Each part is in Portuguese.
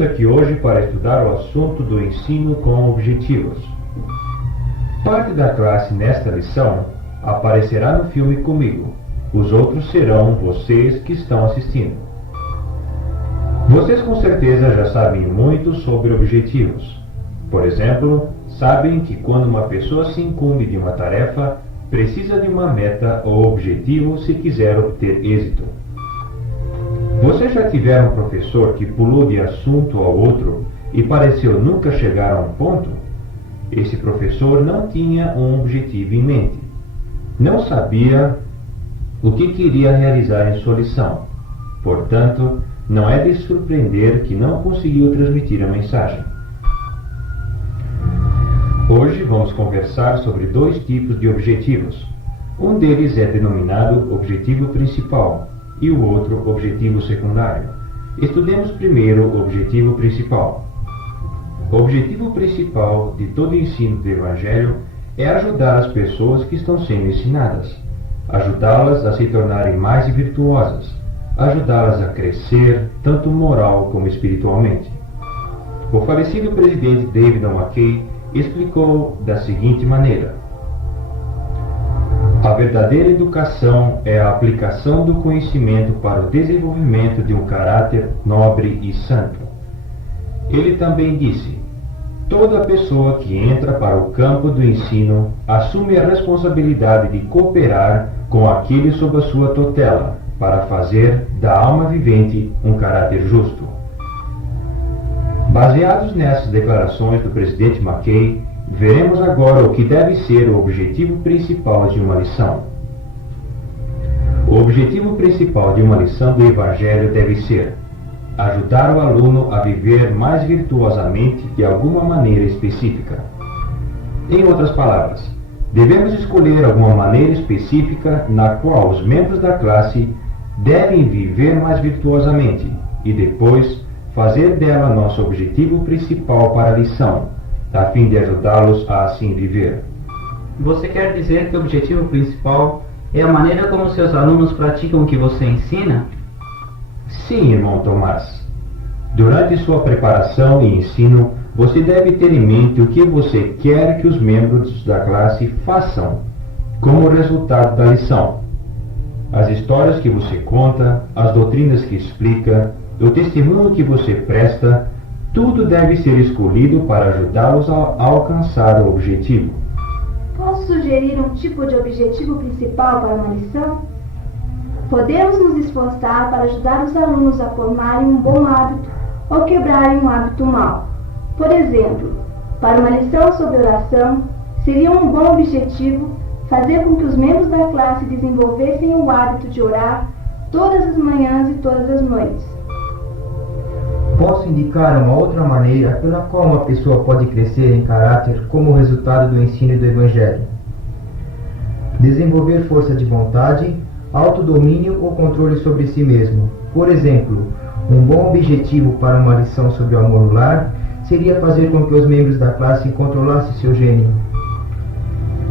Estamos aqui hoje para estudar o assunto do ensino com objetivos. Parte da classe nesta lição aparecerá no filme comigo. Os outros serão vocês que estão assistindo. Vocês com certeza já sabem muito sobre objetivos. Por exemplo, sabem que quando uma pessoa se incumbe de uma tarefa, precisa de uma meta ou objetivo se quiser obter êxito. Vocês já tiveram um professor que pulou de assunto ao outro e pareceu nunca chegar a um ponto? Esse professor não tinha um objetivo em mente. Não sabia o que queria realizar em sua lição. Portanto, não é de surpreender que não conseguiu transmitir a mensagem. Hoje vamos conversar sobre dois tipos de objetivos. Um deles é denominado objetivo principal e o outro objetivo secundário. Estudemos primeiro o objetivo principal. O objetivo principal de todo o ensino do Evangelho é ajudar as pessoas que estão sendo ensinadas, ajudá-las a se tornarem mais virtuosas, ajudá-las a crescer, tanto moral como espiritualmente. O falecido presidente David McKay explicou da seguinte maneira: a verdadeira educação é a aplicação do conhecimento para o desenvolvimento de um caráter nobre e santo. Ele também disse: toda pessoa que entra para o campo do ensino assume a responsabilidade de cooperar com aquele sob a sua tutela, para fazer da alma vivente um caráter justo. Baseados nessas declarações do presidente McKay, veremos agora o que deve ser o objetivo principal de uma lição. O objetivo principal de uma lição do Evangelho deve ser ajudar o aluno a viver mais virtuosamente de alguma maneira específica. Em outras palavras, devemos escolher alguma maneira específica na qual os membros da classe devem viver mais virtuosamente e depois fazer dela nosso objetivo principal para a lição, a fim de ajudá-los a assim viver. Você quer dizer que o objetivo principal é a maneira como seus alunos praticam o que você ensina? Sim, irmão Tomás. Durante sua preparação e ensino, você deve ter em mente o que você quer que os membros da classe façam como resultado da lição. As histórias que você conta, as doutrinas que explica, o testemunho que você presta, tudo deve ser escolhido para ajudá-los a alcançar o objetivo. Posso sugerir um tipo de objetivo principal para uma lição? Podemos nos esforçar para ajudar os alunos a formarem um bom hábito ou quebrarem um hábito mau. Por exemplo, para uma lição sobre oração, seria um bom objetivo fazer com que os membros da classe desenvolvessem o hábito de orar todas as manhãs e todas as noites. Posso indicar uma outra maneira pela qual uma pessoa pode crescer em caráter como resultado do ensino do Evangelho. Desenvolver força de vontade, autodomínio ou controle sobre si mesmo. Por exemplo, um bom objetivo para uma lição sobre o amor no lar seria fazer com que os membros da classe controlassem seu gênio.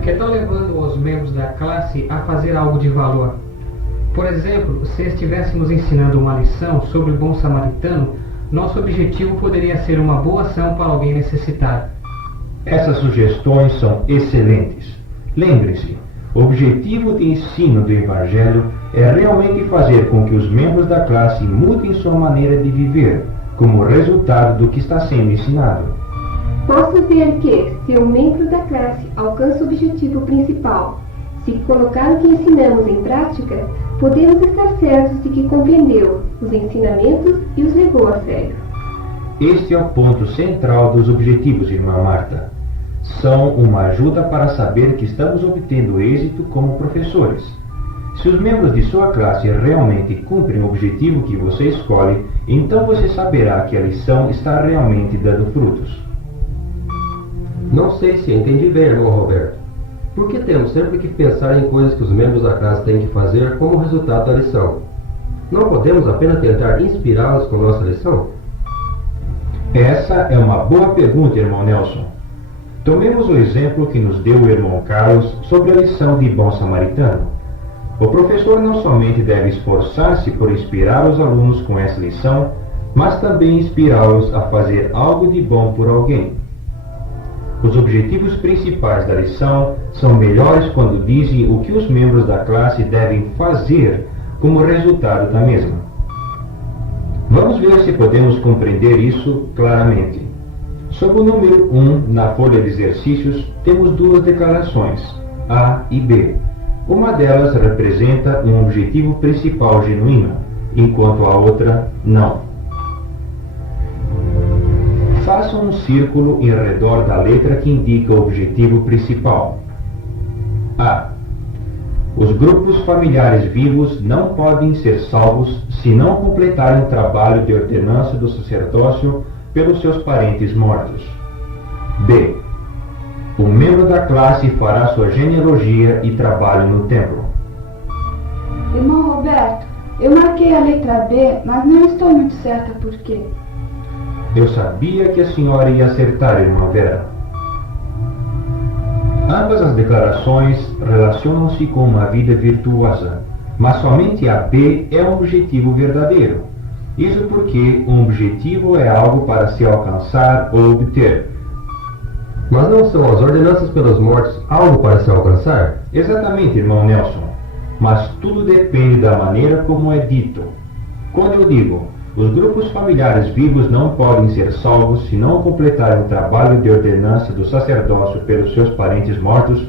Que tal levando os membros da classe a fazer algo de valor? Por exemplo, se estivéssemos ensinando uma lição sobre o bom samaritano, nosso objetivo poderia ser uma boa ação para alguém necessitado. Essas sugestões são excelentes. Lembre-se, o objetivo de ensino do Evangelho é realmente fazer com que os membros da classe mudem sua maneira de viver, como resultado do que está sendo ensinado. Posso dizer que, se um membro da classe alcança o objetivo principal, se colocar o que ensinamos em prática, podemos estar certos de que compreendeu os ensinamentos e os levou a sério. Este é o ponto central dos objetivos, irmã Marta. São uma ajuda para saber que estamos obtendo êxito como professores. Se os membros de sua classe realmente cumprem o objetivo que você escolhe, então você saberá que a lição está realmente dando frutos. Não sei se entendi bem, irmão Roberto. Por que temos sempre que pensar em coisas que os membros da classe têm que fazer como resultado da lição? Não podemos apenas tentar inspirá-los com nossa lição? Essa é uma boa pergunta, irmão Nelson. Tomemos o exemplo que nos deu o irmão Carlos sobre a lição de Bom Samaritano. O professor não somente deve esforçar-se por inspirar os alunos com essa lição, mas também inspirá-los a fazer algo de bom por alguém. Os objetivos principais da lição são melhores quando dizem o que os membros da classe devem fazer como resultado da mesma. Vamos ver se podemos compreender isso claramente. Sob o número 1 na folha de exercícios, temos duas declarações, A e B. Uma delas representa um objetivo principal genuíno, enquanto a outra não. Faça um círculo em redor da letra que indica o objetivo principal. A. Os grupos familiares vivos não podem ser salvos se não completarem o trabalho de ordenança do sacerdócio pelos seus parentes mortos. B. O membro da classe fará sua genealogia e trabalho no templo. Irmão Roberto, eu marquei a letra B, mas não estou muito certa por quê. Eu sabia que a senhora ia acertar, irmã Vera. Ambas as declarações relacionam-se com uma vida virtuosa, mas somente a B é um objetivo verdadeiro. Isso porque um objetivo é algo para se alcançar ou obter. Mas não são as ordenanças pelos mortos algo para se alcançar? Exatamente, irmão Nelson. Mas tudo depende da maneira como é dito. Quando eu digo, os grupos familiares vivos não podem ser salvos se não completarem o trabalho de ordenança do sacerdócio pelos seus parentes mortos,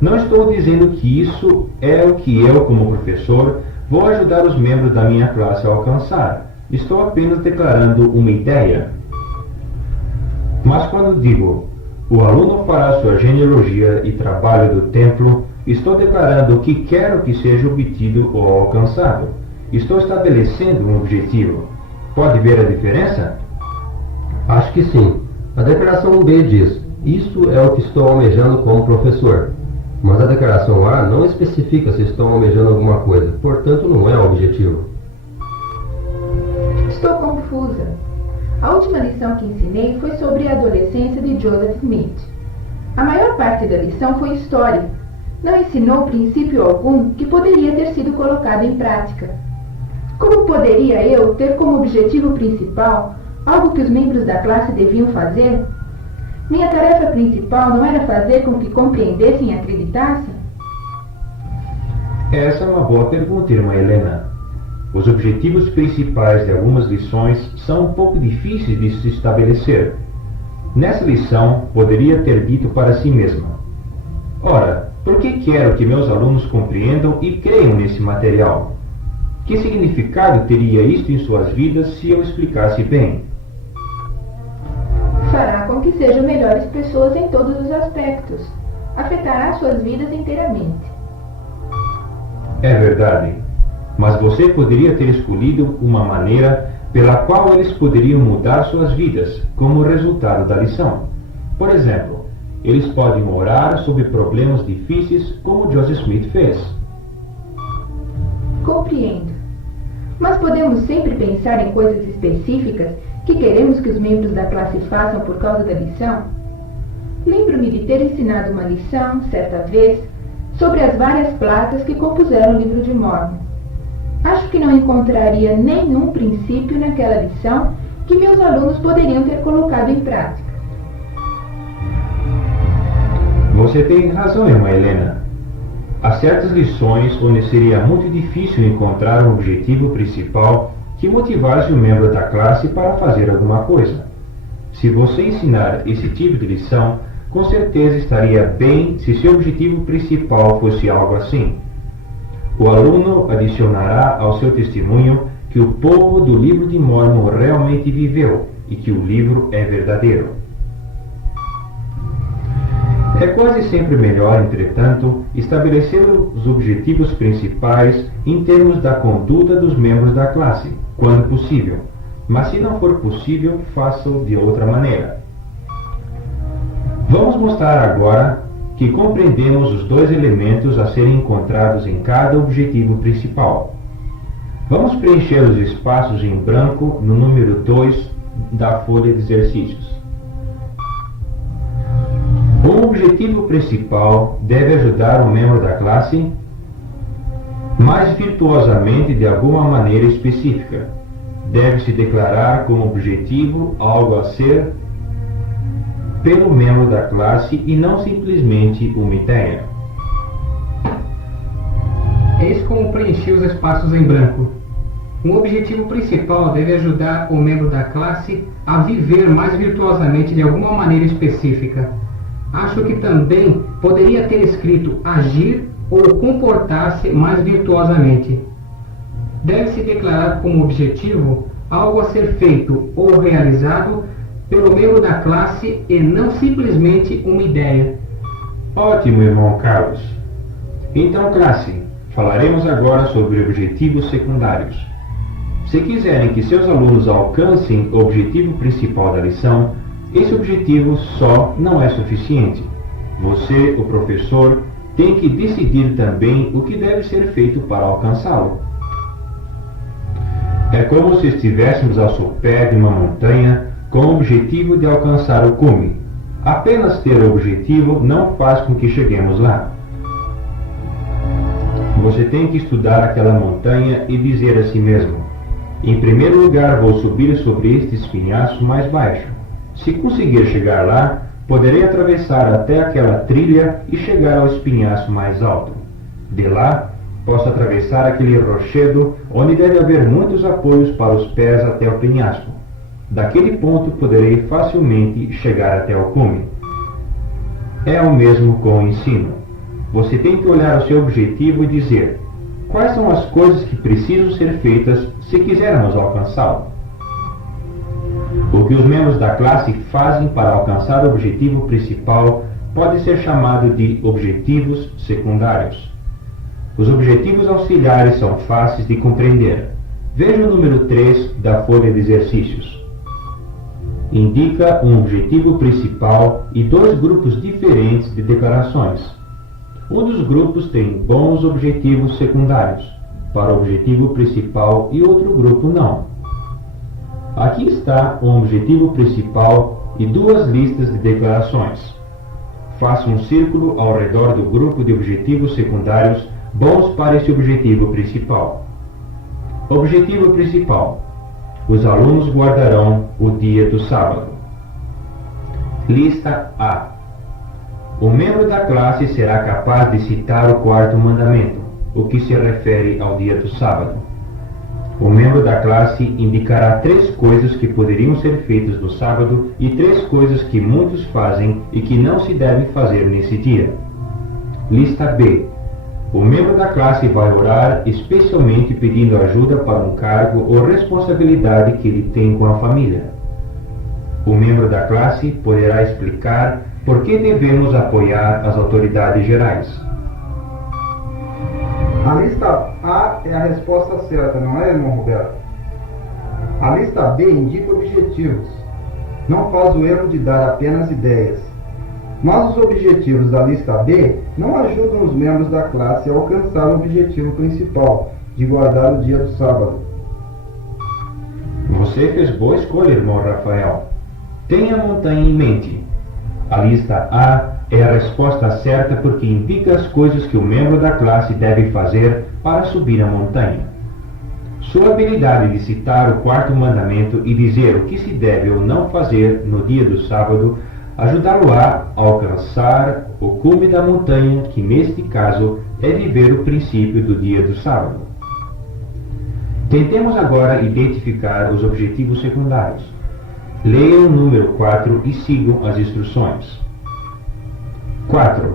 não estou dizendo que isso é o que eu, como professor, vou ajudar os membros da minha classe a alcançar. Estou apenas declarando uma ideia. Mas quando digo, o aluno fará sua genealogia e trabalho do templo, estou declarando o que quero que seja obtido ou alcançado. Estou estabelecendo um objetivo. Pode ver a diferença? Acho que sim. A declaração B diz, isso é o que estou almejando como professor. Mas a declaração A não especifica se estou almejando alguma coisa, portanto não é o objetivo. Estou confusa. A última lição que ensinei foi sobre a adolescência de Joseph Smith. A maior parte da lição foi história. Não ensinou princípio algum que poderia ter sido colocado em prática. Como poderia eu ter como objetivo principal algo que os membros da classe deviam fazer? Minha tarefa principal não era fazer com que compreendessem e acreditassem? Essa é uma boa pergunta, irmã Helena. Os objetivos principais de algumas lições são um pouco difíceis de se estabelecer. Nessa lição, poderia ter dito para si mesma: ora, por que quero que meus alunos compreendam e creiam nesse material? Que significado teria isto em suas vidas se eu explicasse bem? Fará com que sejam melhores pessoas em todos os aspectos. Afetará suas vidas inteiramente. É verdade. Mas você poderia ter escolhido uma maneira pela qual eles poderiam mudar suas vidas, como resultado da lição. Por exemplo, eles podem orar sobre problemas difíceis, como Joseph Smith fez. Compreendo. Mas podemos sempre pensar em coisas específicas que queremos que os membros da classe façam por causa da lição? Lembro-me de ter ensinado uma lição, certa vez, sobre as várias placas que compuseram o livro de Mormon. Acho que não encontraria nenhum princípio naquela lição que meus alunos poderiam ter colocado em prática. Você tem razão, irmã Helena. Há certas lições onde seria muito difícil encontrar um objetivo principal que motivasse o membro da classe para fazer alguma coisa. Se você ensinar esse tipo de lição, com certeza estaria bem se seu objetivo principal fosse algo assim. O aluno adicionará ao seu testemunho que o povo do livro de Mormon realmente viveu e que o livro é verdadeiro. É quase sempre melhor, entretanto, estabelecer os objetivos principais em termos da conduta dos membros da classe, quando possível. Mas se não for possível, faça-o de outra maneira. Vamos mostrar agora que compreendemos os dois elementos a serem encontrados em cada objetivo principal. Vamos preencher os espaços em branco no número 2 da folha de exercícios. Um objetivo principal deve ajudar um membro da classe mais virtuosamente de alguma maneira específica. Deve-se declarar como objetivo algo a ser pelo membro da classe e não simplesmente uma ideia. Eis como preencher os espaços em branco. Um objetivo principal deve ajudar o membro da classe a viver mais virtuosamente de alguma maneira específica. Acho que também poderia ter escrito agir ou comportar-se mais virtuosamente. Deve-se declarar como objetivo algo a ser feito ou realizado pelo membro da classe e não simplesmente uma ideia. Ótimo, irmão Carlos. Então, classe, falaremos agora sobre objetivos secundários. Se quiserem que seus alunos alcancem o objetivo principal da lição, esse objetivo só não é suficiente. Você, o professor, tem que decidir também o que deve ser feito para alcançá-lo. É como se estivéssemos ao sopé de uma montanha com o objetivo de alcançar o cume. Apenas ter o objetivo não faz com que cheguemos lá. Você tem que estudar aquela montanha e dizer a si mesmo: em primeiro lugar, vou subir sobre este espinhaço mais baixo. Se conseguir chegar lá, poderei atravessar até aquela trilha e chegar ao espinhaço mais alto. De lá, posso atravessar aquele rochedo onde deve haver muitos apoios para os pés até o penhasco. Daquele ponto poderei facilmente chegar até o cume. É o mesmo com o ensino. Você tem que olhar o seu objetivo e dizer: quais são as coisas que precisam ser feitas se quisermos alcançá-lo? O que os membros da classe fazem para alcançar o objetivo principal pode ser chamado de objetivos secundários. Os objetivos auxiliares são fáceis de compreender. Veja o número 3 da folha de exercícios. Indica um objetivo principal e dois grupos diferentes de declarações. Um dos grupos tem bons objetivos secundários para o objetivo principal e outro grupo não. Aqui está um objetivo principal e duas listas de declarações. Faça um círculo ao redor do grupo de objetivos secundários bons para esse objetivo principal. Objetivo principal: os alunos guardarão o dia do sábado. Lista A. O membro da classe será capaz de citar o quarto mandamento, o que se refere ao dia do sábado. O membro da classe indicará 3 coisas que poderiam ser feitas no sábado e 3 coisas que muitos fazem e que não se devem fazer nesse dia. Lista B. O membro da classe vai orar especialmente pedindo ajuda para um cargo ou responsabilidade que ele tem com a família. O membro da classe poderá explicar por que devemos apoiar as autoridades gerais. A lista A é a resposta certa, não é, irmão Roberto? A lista B indica objetivos. Não faz o erro de dar apenas ideias. Mas os objetivos da lista B não ajudam os membros da classe a alcançar o objetivo principal, de guardar o dia do sábado. Você fez boa escolha, irmão Rafael. Tenha a montanha em mente. A lista A é a resposta certa porque indica as coisas que o membro da classe deve fazer para subir a montanha. Sua habilidade de citar o quarto mandamento e dizer o que se deve ou não fazer no dia do sábado ajudá-lo-á a alcançar o cume da montanha, que neste caso é viver o princípio do dia do sábado. Tentemos agora identificar os objetivos secundários. Leiam o número 4 e sigam as instruções. 4.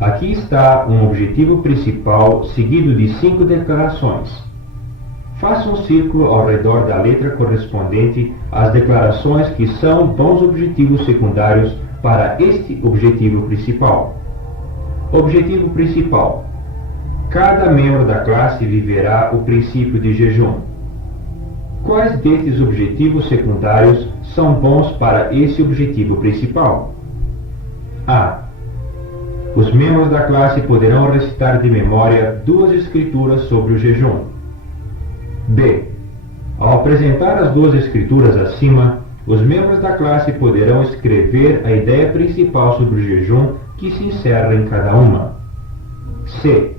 Aqui está um objetivo principal seguido de 5 declarações. Faça um círculo ao redor da letra correspondente às declarações que são bons objetivos secundários para este objetivo principal. Objetivo principal: cada membro da classe viverá o princípio de jejum. Quais destes objetivos secundários são bons para esse objetivo principal? A. Os membros da classe poderão recitar de memória 2 escrituras sobre o jejum. B. Ao apresentar as 2 escrituras acima, os membros da classe poderão escrever a ideia principal sobre o jejum que se encerra em cada uma. C.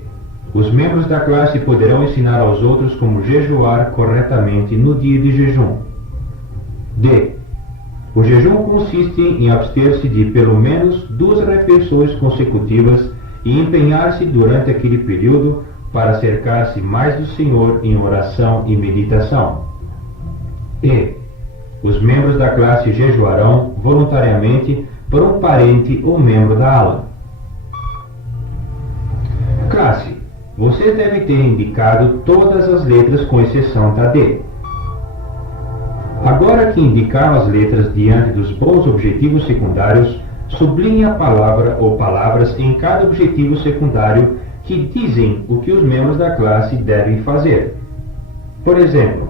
Os membros da classe poderão ensinar aos outros como jejuar corretamente no dia de jejum. D. O jejum consiste em abster-se de pelo menos 2 refeições consecutivas e empenhar-se durante aquele período para cercar-se mais do Senhor em oração e meditação. E. Os membros da classe jejuarão voluntariamente por um parente ou membro da ala. Classe, você deve ter indicado todas as letras com exceção da D. Agora que indicaram as letras diante dos bons objetivos secundários, sublinhe a palavra ou palavras em cada objetivo secundário que dizem o que os membros da classe devem fazer. Por exemplo,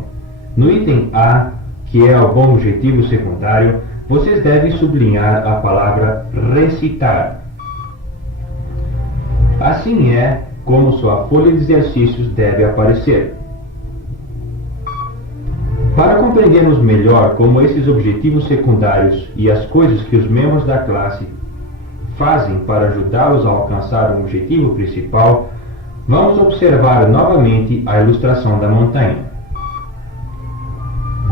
no item A, que é o bom objetivo secundário, vocês devem sublinhar a palavra recitar. Assim é como sua folha de exercícios deve aparecer. Para compreendermos melhor como esses objetivos secundários e as coisas que os membros da classe fazem para ajudá-los a alcançar o objetivo principal, vamos observar novamente a ilustração da montanha.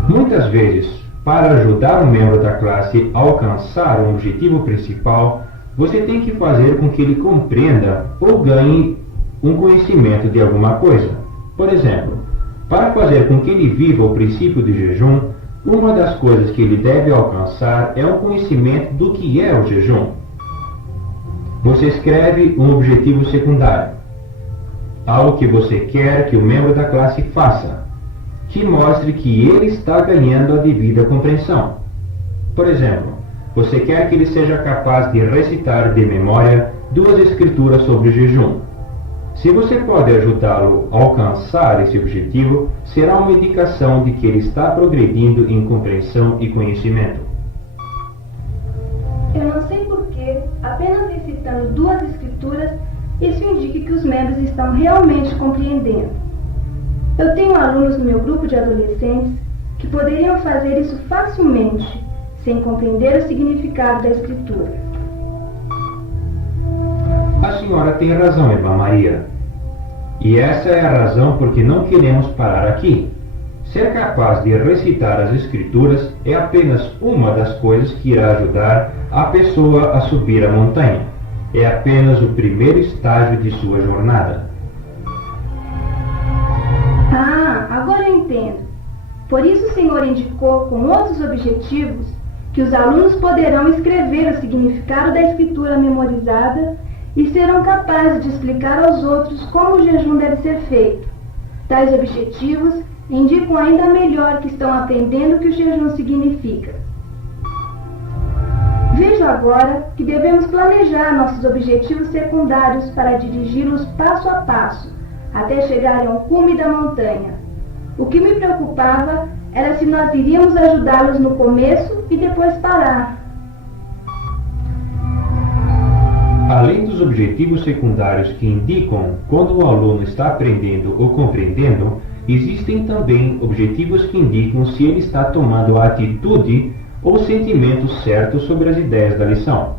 Muitas vezes, para ajudar um membro da classe a alcançar um objetivo principal, você tem que fazer com que ele compreenda ou ganhe um conhecimento de alguma coisa. Por exemplo, para fazer com que ele viva o princípio de jejum, uma das coisas que ele deve alcançar é um conhecimento do que é o jejum. Você escreve um objetivo secundário, algo que você quer que o membro da classe faça, que mostre que ele está ganhando a devida compreensão. Por exemplo, você quer que ele seja capaz de recitar de memória 2 escrituras sobre jejum. Se você pode ajudá-lo a alcançar esse objetivo, será uma indicação de que ele está progredindo em compreensão e conhecimento. Eu não sei porquê, apenas recitando 2 escrituras, isso indica que os membros estão realmente compreendendo. Eu tenho alunos no meu grupo de adolescentes que poderiam fazer isso facilmente, sem compreender o significado da escritura. A senhora tem razão, Eva Maria. E essa é a razão por que não queremos parar aqui. Ser capaz de recitar as escrituras é apenas uma das coisas que irá ajudar a pessoa a subir a montanha. É apenas o primeiro estágio de sua jornada. Ah, agora eu entendo. Por isso o Senhor indicou com outros objetivos que os alunos poderão escrever o significado da escritura memorizada e serão capazes de explicar aos outros como o jejum deve ser feito. Tais objetivos indicam ainda melhor que estão aprendendo o que o jejum significa. Vejo agora que devemos planejar nossos objetivos secundários para dirigi-los passo a passo, até chegarem ao cume da montanha. O que me preocupava era se nós iríamos ajudá-los no começo e depois parar. Além dos objetivos secundários que indicam quando o aluno está aprendendo ou compreendendo, existem também objetivos que indicam se ele está tomando a atitude ou sentimento certo sobre as ideias da lição.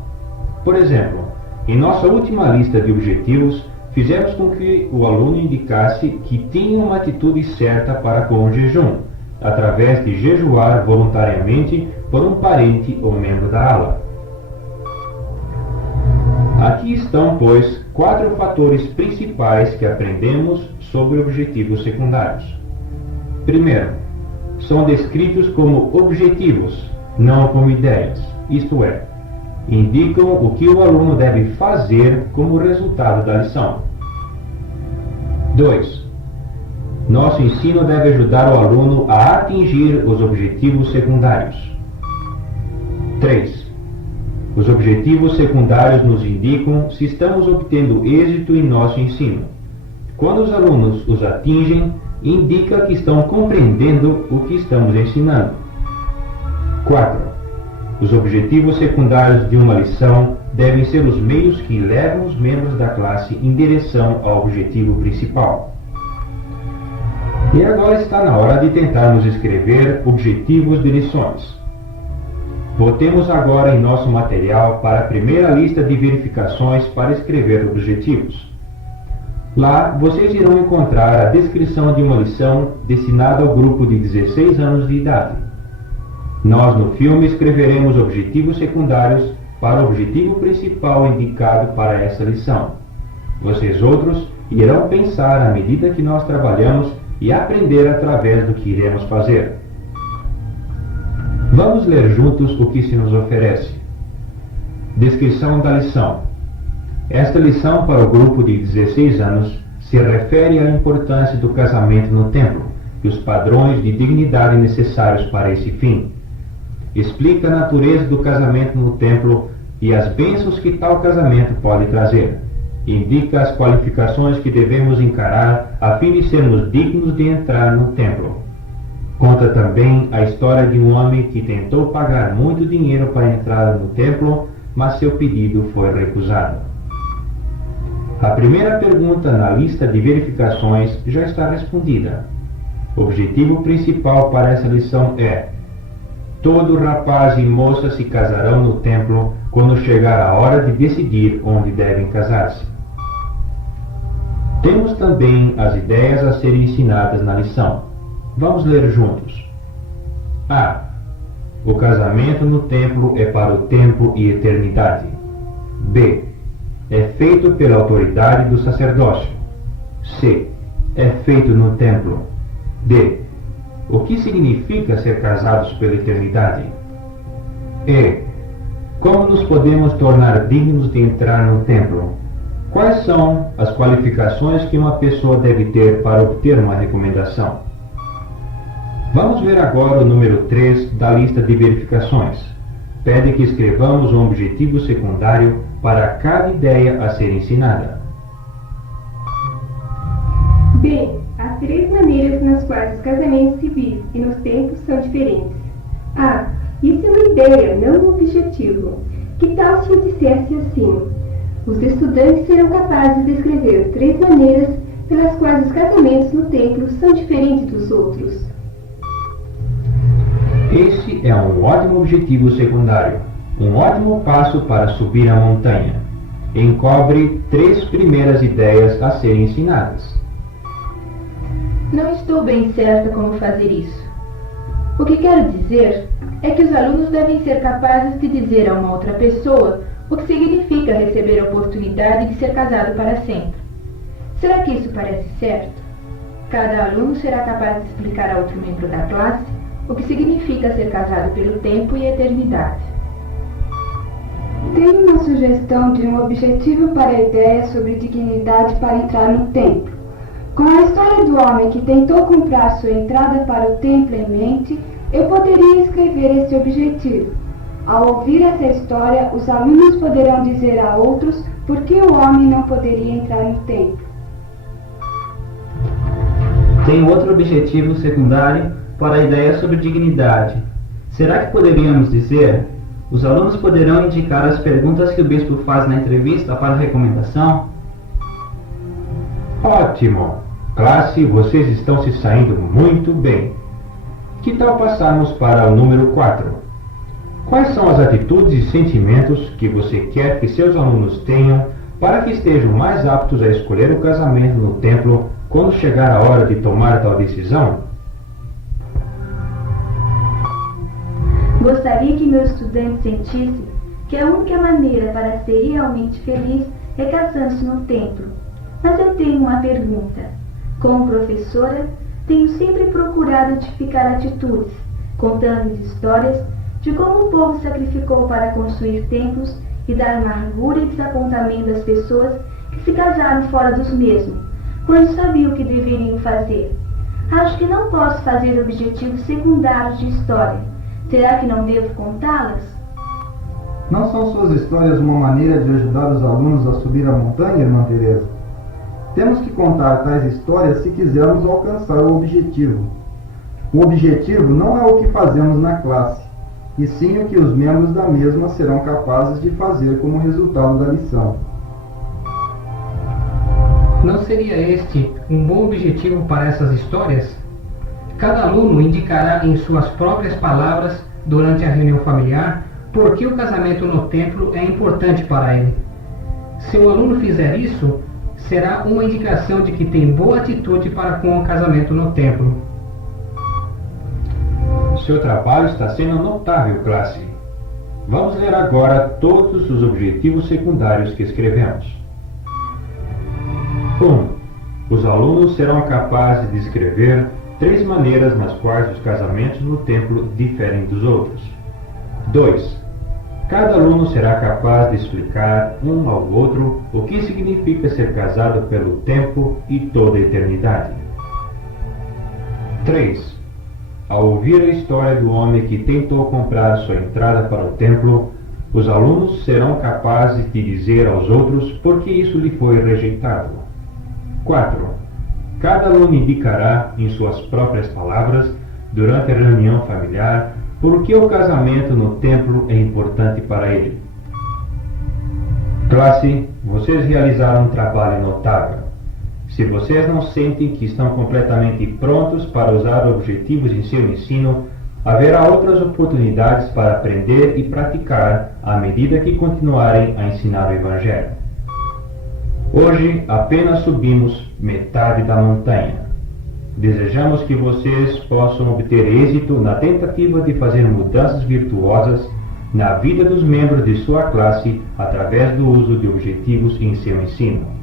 Por exemplo, em nossa última lista de objetivos, fizemos com que o aluno indicasse que tinha uma atitude certa para com o jejum, através de jejuar voluntariamente por um parente ou membro da ala. Aqui estão, pois, 4 fatores principais que aprendemos sobre objetivos secundários. Primeiro, são descritos como objetivos, não como ideias, isto é, indicam o que o aluno deve fazer como resultado da lição. 2. Nosso ensino deve ajudar o aluno a atingir os objetivos secundários. 3. Os objetivos secundários nos indicam se estamos obtendo êxito em nosso ensino. Quando os alunos os atingem, indica que estão compreendendo o que estamos ensinando. 4. Os objetivos secundários de uma lição devem ser os meios que levam os membros da classe em direção ao objetivo principal. E agora está na hora de tentarmos escrever objetivos de lições. Voltemos agora em nosso material para a primeira lista de verificações para escrever objetivos. Lá, vocês irão encontrar a descrição de uma lição destinada ao grupo de 16 anos de idade. Nós, no filme, escreveremos objetivos secundários para o objetivo principal indicado para essa lição. Vocês outros irão pensar à medida que nós trabalhamos e aprender através do que iremos fazer. Vamos ler juntos o que se nos oferece. Descrição da lição. Esta lição para o grupo de 16 anos se refere à importância do casamento no templo e os padrões de dignidade necessários para esse fim. Explica a natureza do casamento no templo e as bênçãos que tal casamento pode trazer. Indica as qualificações que devemos encarar a fim de sermos dignos de entrar no templo. Conta também a história de um homem que tentou pagar muito dinheiro para entrar no templo, mas seu pedido foi recusado. A primeira pergunta na lista de verificações já está respondida. O objetivo principal para essa lição é: todo rapaz e moça se casarão no templo quando chegar a hora de decidir onde devem casar-se. Temos também as ideias a serem ensinadas na lição. Vamos ler juntos. A. O casamento no templo é para o tempo e eternidade. B. É feito pela autoridade do sacerdócio. C. É feito no templo. D. O que significa ser casados pela eternidade? E. Como nos podemos tornar dignos de entrar no templo? Quais são as qualificações que uma pessoa deve ter para obter uma recomendação? Vamos ver agora o número 3 da lista de verificações. Pede que escrevamos um objetivo secundário para cada ideia a ser ensinada. B. Há 3 maneiras nas quais os casamentos civis e nos templos são diferentes. A. Isso é uma ideia, não um objetivo. Que tal se eu dissesse assim? Os estudantes serão capazes de escrever 3 maneiras pelas quais os casamentos no templo são diferentes dos outros. Esse é um ótimo objetivo secundário, um ótimo passo para subir a montanha. Encobre 3 primeiras ideias a serem ensinadas. Não estou bem certa como fazer isso. O que quero dizer é que os alunos devem ser capazes de dizer a uma outra pessoa o que significa receber a oportunidade de ser casado para sempre. Será que isso parece certo? Cada aluno será capaz de explicar a outro membro da classe o que significa ser casado pelo tempo e a eternidade. Tenho uma sugestão de um objetivo para a ideia sobre dignidade para entrar no templo. Com a história do homem que tentou comprar sua entrada para o templo em mente, eu poderia escrever esse objetivo. Ao ouvir essa história, os alunos poderão dizer a outros por que o homem não poderia entrar no templo. Tem outro objetivo secundário para a ideia sobre dignidade. Será que poderíamos dizer: os alunos poderão indicar as perguntas que o bispo faz na entrevista para a recomendação? Ótimo! Classe, vocês estão se saindo muito bem. Que tal passarmos para o número 4? Quais são as atitudes e sentimentos que você quer que seus alunos tenham para que estejam mais aptos a escolher o casamento no templo quando chegar a hora de tomar tal decisão? Gostaria que meu estudante sentisse que a única maneira para ser realmente feliz é casando-se no templo. Mas eu tenho uma pergunta. Como professora, tenho sempre procurado tipificar atitudes, contando histórias de como o povo sacrificou para construir templos e dar amargura e desapontamento às pessoas que se casaram fora dos mesmos, quando sabiam o que deveriam fazer. Acho que não posso fazer objetivos secundários de história. Será que não devo contá-las? Não são suas histórias uma maneira de ajudar os alunos a subir a montanha, irmã Teresa? Temos que contar tais histórias se quisermos alcançar o objetivo. O objetivo não é o que fazemos na classe, e sim o que os membros da mesma serão capazes de fazer como resultado da lição. Não seria este um bom objetivo para essas histórias? Cada aluno indicará em suas próprias palavras, durante a reunião familiar, por que o casamento no templo é importante para ele. Se o aluno fizer isso, será uma indicação de que tem boa atitude para com o casamento no templo. Seu trabalho está sendo notável, classe. Vamos ler agora todos os objetivos secundários que escrevemos. 1. Os alunos serão capazes de descrever 3 maneiras nas quais os casamentos no templo diferem dos outros. 2. Cada aluno será capaz de explicar um ao outro o que significa ser casado pelo tempo e toda a eternidade. 3. Ao ouvir a história do homem que tentou comprar sua entrada para o templo, os alunos serão capazes de dizer aos outros por que isso lhe foi rejeitado. 4. Cada aluno indicará, em suas próprias palavras, durante a reunião familiar, por que o casamento no templo é importante para ele. Classe, vocês realizaram um trabalho notável. Se vocês não sentem que estão completamente prontos para usar objetivos em seu ensino, haverá outras oportunidades para aprender e praticar à medida que continuarem a ensinar o Evangelho. Hoje apenas subimos metade da montanha. Desejamos que vocês possam obter êxito na tentativa de fazer mudanças virtuosas na vida dos membros de sua classe através do uso de objetivos em seu ensino.